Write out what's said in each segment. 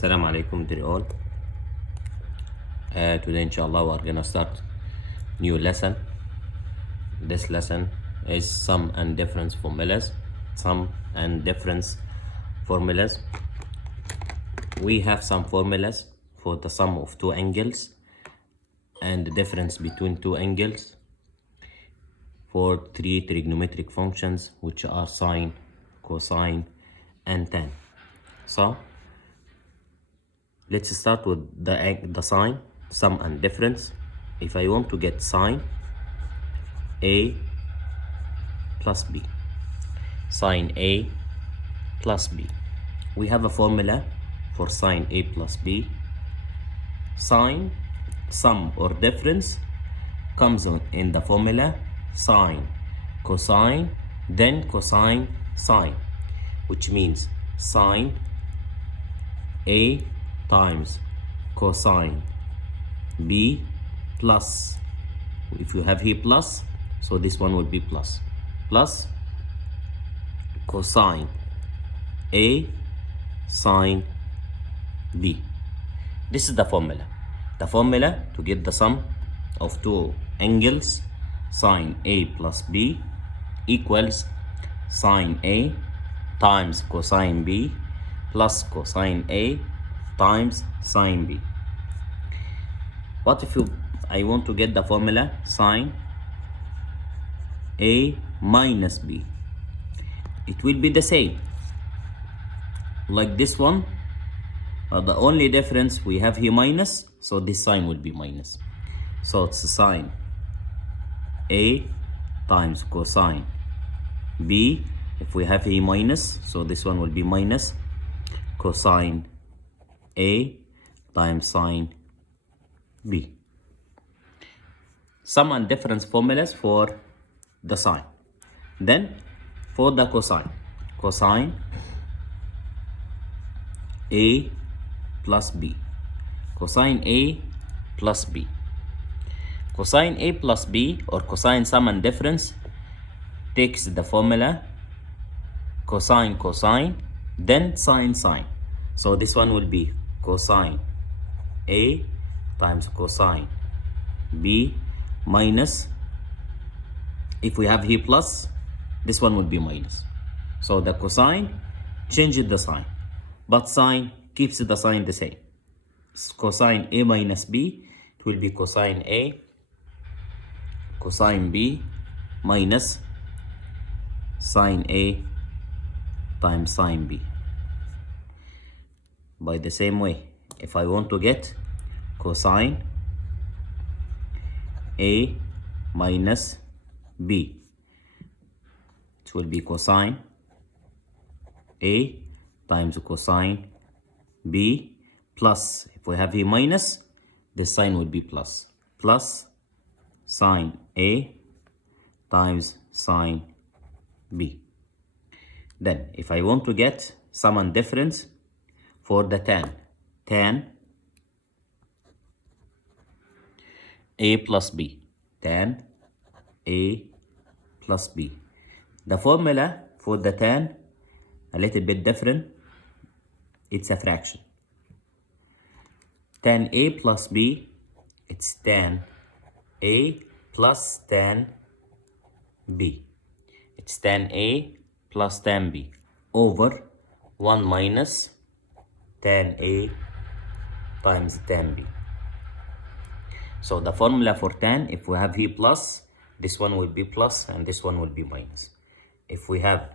Assalamu alaikum dear all. Today inshallah we are gonna start new lesson. This lesson is sum and difference formulas. We have some formulas for the sum of two angles and the difference between two angles for three trigonometric functions, which are sine, cosine, and tan. So let's start with the sine, sum and difference. If I want to get sine A plus B, sine A plus B, we have a formula for sine A plus B. Sine, sum or difference, comes in the formula sine, cosine, then cosine, sine, which means sine A times cosine B plus, if you have here plus, so this one would be plus cosine A sine B. This is the formula. The formula to get the sum of two angles, sine A plus B, equals sine A times cosine B plus cosine A times sine B. What if I want to get the formula sine A minus B? It will be the same like this one, but the only difference we have here minus, so this sign would be minus. So it's sine A times cosine B. If we have here minus, so this one will be minus cosine A times sine B. Sum and difference formulas for the sine. Then for the cosine, cosine A plus B, cosine A plus B. Cosine A plus B, or cosine sum and difference, takes the formula cosine cosine, then sine sine. So this one will be cosine A times cosine B minus, if we have here plus, this one would be minus. So the cosine changes the sign, but sine keeps the sign the same. Cosine A minus B, it will be cosine A cosine B minus sine A times sine B. By the same way, if I want to get cosine A minus B, it will be cosine A times cosine B plus, if we have here minus, this sign would be plus sine A times sine B. Then if I want to get sum and difference for the tan A plus B, tan A plus B. The formula for the tan a little bit different. It's a fraction. Tan A plus B, it's tan A plus tan B. It's tan A plus tan B over 1 minus tan A times tan B. So the formula for tan, if we have here plus, this one will be plus and this one will be minus. If we have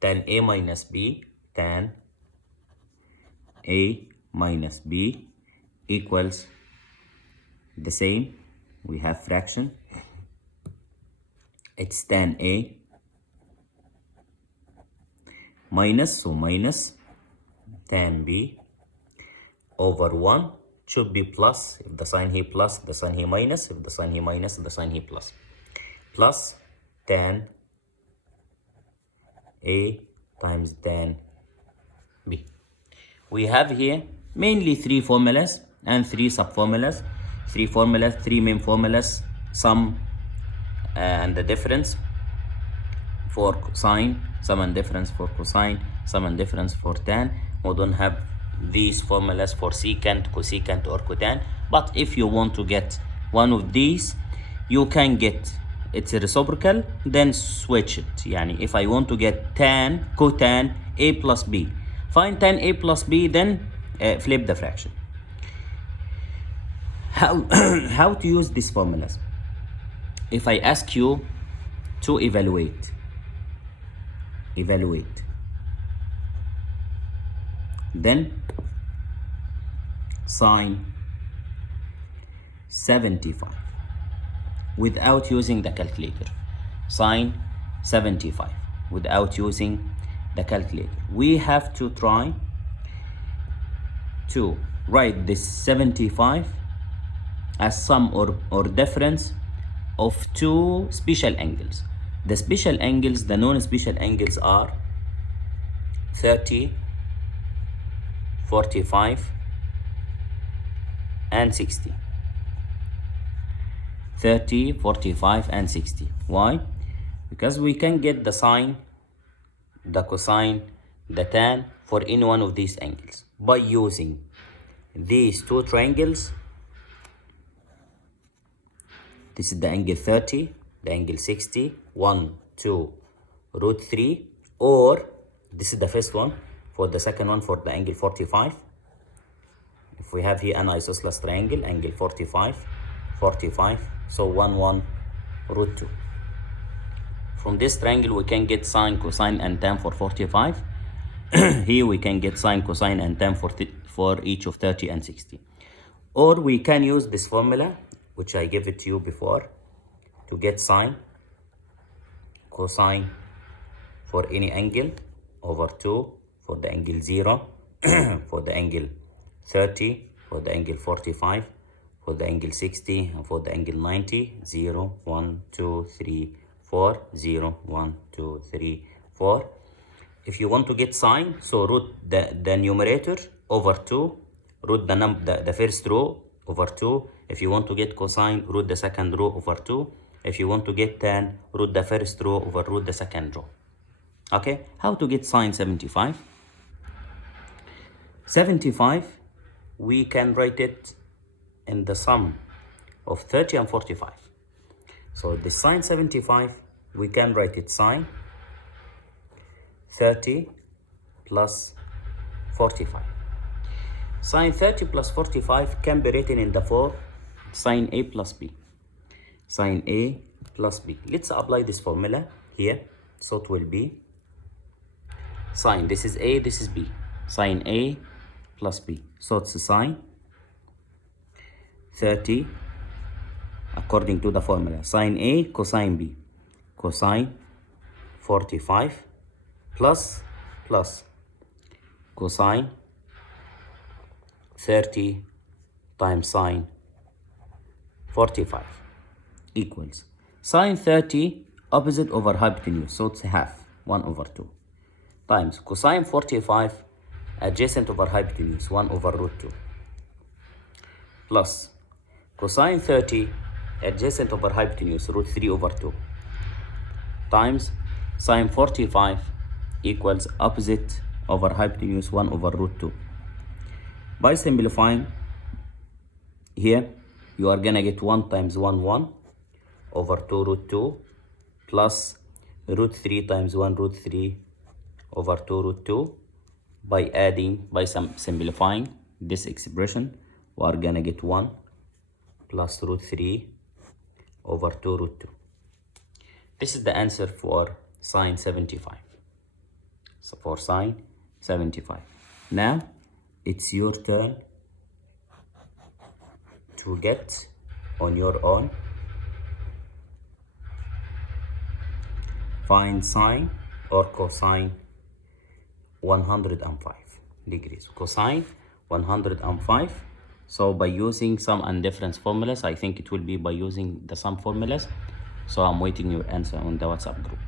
tan A minus B, tan A minus B equals the same, we have fraction, it's tan A minus, so minus tan B over 1, should be plus, if the sign here plus, the sign here minus, if the sign here minus, the sign here plus tan A times tan B. We have here mainly three formulas and three sub-formulas. Three main formulas, sum and the difference for sine, sum and difference for cosine, sum and difference for tan. We don't have these formulas for secant, cosecant, or cotan. But if you want to get one of these, you can get it's a reciprocal, then switch it. Yani if I want to get tan, cotan A plus B, find tan A plus B, then flip the fraction. How to use these formulas? If I ask you to evaluate, then sine 75 without using the calculator. Sine 75 without using the calculator. We have to try to write this 75 as sum or difference of two special angles. The special angles, the non-special angles are 30, 45, and 60. 30, 45, and 60. Why? Because we can get the sine, the cosine, the tan for any one of these angles by using these two triangles. This is the angle 30, the angle 60, 1, 2, root 3, or this is the first one, for the second one for the angle 45. If we have here an isosceles triangle, angle 45, 45, so 1, 1, root 2. From this triangle we can get sine, cosine, and tan for 45. Here we can get sine, cosine, and tan for each of 30 and 60. Or we can use this formula, which I gave it to you before, to get sine, cosine for any angle over 2 for the angle 0, for the angle 30, for the angle 45, for the angle 60, and for the angle 90, 0, 1, 2, 3, 4, 0, 1, 2, 3, 4. If you want to get sine, so root the numerator over 2, root the first row over 2. If you want to get cosine, root the second row over 2. If you want to get tan, root the first row over root the second row. Okay, how to get sine 75? 75, we can write it in the sum of 30 and 45. So the sine 75, we can write it sine 30 plus 45. Sine 30 plus 45 can be written in the form sine A plus B. Sine A plus B. Let's apply this formula here. So it will be sine, this is A, this is B. Sine A plus B. So it's sine 30 according to the formula. Sine A, cosine B. Cosine 45 plus cosine 30 times sine 45 equals sine 30 opposite over hypotenuse, so it's half, 1 over 2, times cosine 45 adjacent over hypotenuse, 1 over root 2, plus cosine 30 adjacent over hypotenuse, root 3 over 2, times sine 45 equals opposite over hypotenuse, 1 over root 2. By simplifying here, you are gonna get 1 times 1, 1 over 2 root 2 plus root 3 times 1 root 3 over 2 root 2. By simplifying this expression, we are gonna get 1 plus root 3 over 2 root 2. This is the answer for sine 75. So for sine 75. Now it's your turn to get on your own. Find sine or cosine 105 degrees. Cosine 105. So by using sum and difference formulas, I think it will be by using the sum formulas. So I'm waiting your answer on the WhatsApp group.